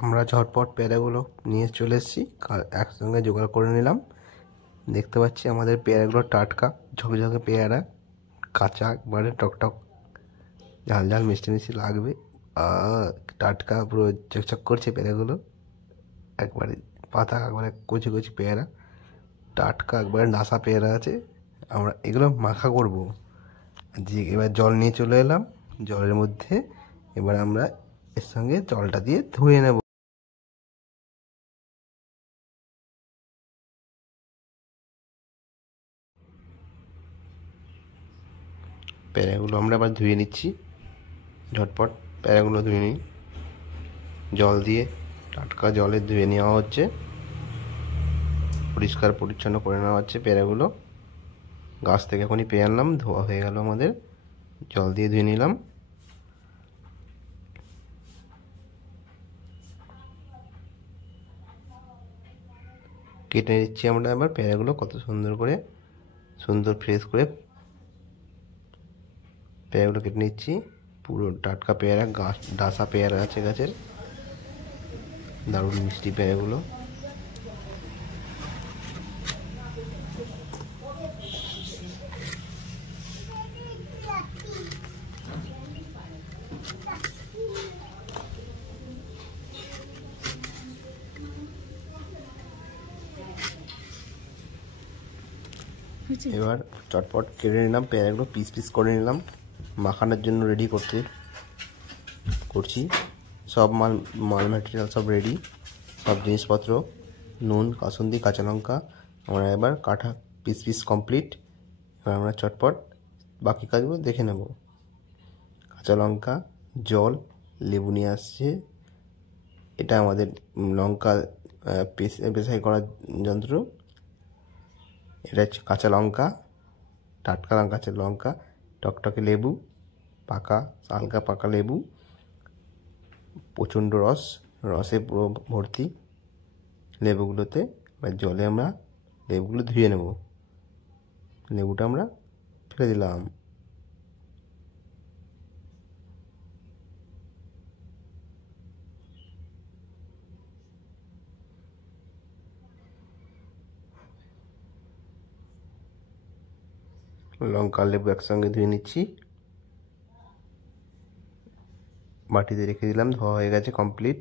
আমরা ঝটপট পেয়ারাগুলো নিয়ে চলে এসেছি, একসঙ্গে জোগাড় করে নিলাম। দেখতে পাচ্ছি আমাদের পেয়ারাগুলো টাটকা ঝকঝকে পেয়ারা, কাঁচা একবারে টকটক, ঝাল ঝাল মিষ্টি মিষ্টি লাগবে। টাটকা পুরো চকচক করছে পেয়ারাগুলো, একবারে পাতা একবারে কচি কচি পেয়ারা, টাটকা একবারে নাসা পেয়ারা আছে। আমরা এগুলো মাখা করব। যে এবার জল নিয়ে চলে এলাম, জলের মধ্যে এবার আমরা এর সঙ্গে জলটা দিয়ে ধুয়ে নেব। পেয়ারাগুলো আমরা আবার ধুয়ে নিচ্ছি, ঝটপট পেয়ারাগুলো ধুয়ে নিই। জল দিয়ে টাটকা জলে ধুয়ে নেওয়া হচ্ছে, পরিষ্কার পরিচ্ছন্ন করে নেওয়া হচ্ছে পেয়ারাগুলো। গাছ থেকে এখনই পেয়ে আনলাম, ধোয়া হয়ে গেল আমাদের, জল দিয়ে ধুয়ে নিলাম। কেটে নিচ্ছি আমরা এবার পেয়ারাগুলো, কত সুন্দর করে, সুন্দর ফ্রেশ করে পেয়ারাগুলো কেটে নিচ্ছি। পুরো টাটকা পেয়ারা, গাছ ডাসা পেয়ারা আছে গাছের, দারুণ মিষ্টি পেয়ারাগুলো। এবার চটপট কেটে নিলাম পেয়ারাগুলো, পিস পিস করে নিলাম, মাখানোর জন্য রেডি করছি। সব মাল ম্যাটেরিয়াল সব রেডি, সব জিনিসপত্র, নুন, কাসুন্দি, কাঁচা লঙ্কা আমরা এবার কাটা পিস পিস কমপ্লিট। এবার আমরা চটপট বাকি কাজগুলো দেখে নেব। কাঁচা লঙ্কা, জল, লেবু নিয়ে আসছে, এটা আমাদের লঙ্কা পেশাই করার যন্ত্র। এটা হচ্ছে কাঁচা লঙ্কা, টাটকা কাঁচা লঙ্কা, টকটকে লেবু, পাকা হালকা পাকা লেবু, প্রচণ্ড রসে পুরো ভর্তি লেবুগুলোতে। এবার জলে আমরা লেবুগুলো ধুয়ে নেব। লেবুটা আমরা ফেলে দিলাম। লঙ্কা লেবু একসঙ্গে ধুয়ে নিচ্ছি, বাটিতে রেখে দিলাম, ধোয়া হয়ে গেছে কমপ্লিট।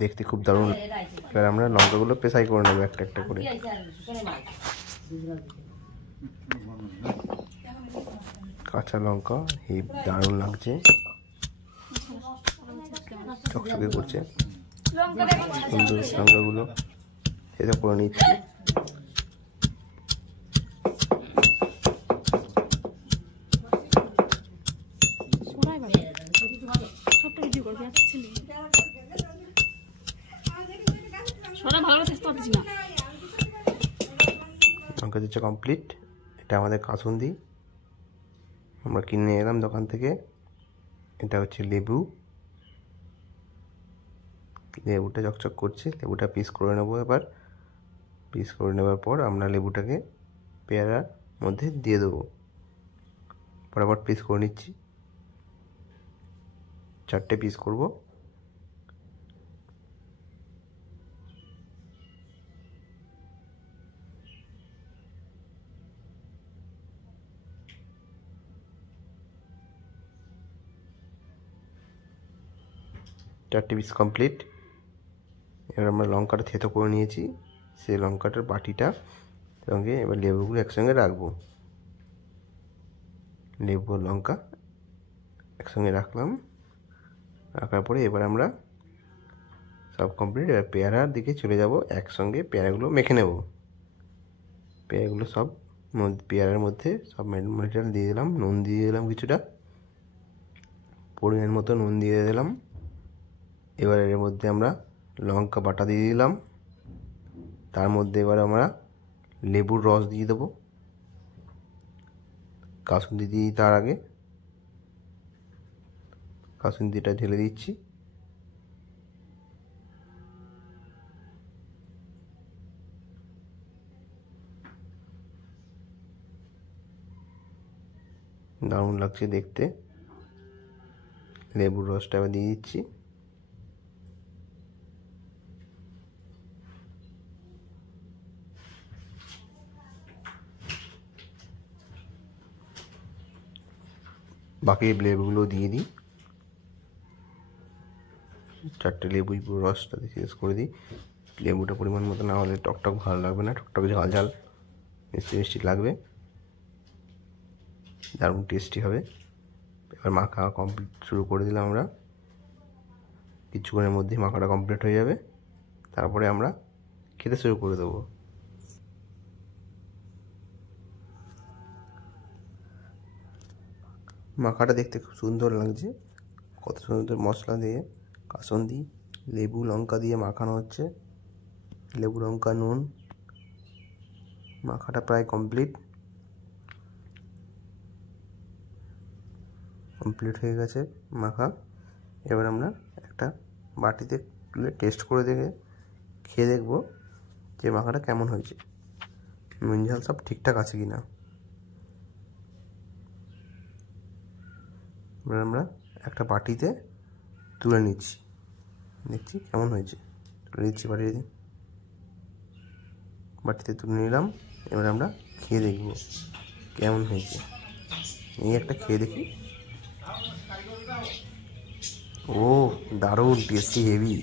দেখতে খুব দারুণ। এবার আমরা লঙ্কাগুলো পেশাই করে নেবো একটা একটা করে। কাঁচা লঙ্কা এই দারুণ লাগছে, চকচকে করছে, সুন্দর লঙ্কাগুলো এটা করে নিচ্ছি। লঙ্কা দিচ্ছে কমপ্লিট। এটা আমাদের কাসুন্দি, আমরা কিনে এলাম দোকান থেকে। এটা হচ্ছে লেবু, লেবুটা চকচক করছে, লেবুটা পিস করে নেবো। এবার পিস করে নেওয়ার পর আমরা লেবুটাকে পেয়ারার মধ্যে দিয়ে দেবো, বরাবর পিস করে নিচ্ছি, 4টে পিস করব। চারটে পিস কমপ্লিট। এবার আমরা লঙ্কাটা থেতো করে নিয়েছি, সেই লঙ্কাটার বাটিটা সঙ্গে এবার লেবুগুলো একসঙ্গে রাখবো। লেবু লঙ্কা একসঙ্গে রাখলাম, রাখার পরে এবার আমরা সব কমপ্লিট। এবার পেয়ারার দিকে চলে যাব, একসঙ্গে পেয়ারাগুলো মেখে নেব। পেয়ারাগুলো সব পেয়ারার মধ্যে সব ম্যাটেরিয়াল দিয়ে দিলাম, নুন দিয়ে দিলাম কিছুটা, পরিমাণ মতো নুন দিয়ে দিলাম। এবার এর মধ্যে আমরা লঙ্কা বাটা দিয়ে দিলাম, তার মধ্যে এবার আমরা লেবুর রস দিয়ে দেবো, কাসুন্দি দিয়ে তার আগে কাসুন্দিটা ঢেলে দিচ্ছি। দারুণ লাগছে দেখতে। লেবুর রসটা এবার দিয়ে দিচ্ছি। বাকি লেবুগুলো দিয়ে দিই। 4টে লেবুই পুরো রসটা শেষ করে দিই। লেবুটা পরিমাণ মতো না হলে টকটক ভালো লাগবে না, টকটক ঝাল ঝাল মিষ্টি মিষ্টি লাগবে, দারুণ টেস্টি হবে। এবার মাখা কমপ্লিট শুরু করে দিলাম আমরা। কিছুক্ষণের মধ্যেই মাখাটা কমপ্লিট হয়ে যাবে, তারপরে আমরা খেতে শুরু করে দেবো। মাখাটা দেখতে খুব সুন্দর লাগছে, কত সুন্দর মশলা দিয়ে কাসুন্দি লেবু লঙ্কা দিয়ে মাখানো হচ্ছে। লেবু লঙ্কা নুন, মাখাটা প্রায় কমপ্লিট হয়ে গেছে মাখা। এবার আমরা একটা বাটিতে তুলে টেস্ট করে খেয়ে দেখবো যে মাখাটা কেমন হয়েছে, নুন ঝাল সব ঠিকঠাক আছে কিনা। এবার আমরা একটা বাটিতে তুলে নিচ্ছি, দেখছি কেমন হয়েছে। তুলে নিচ্ছি বাটিতে তুলে নিলাম। এবার আমরা খেয়ে দেখব কেমন হয়েছে। এই একটা খেয়ে দেখি। ও দারুণ টেস্টি, হেভি।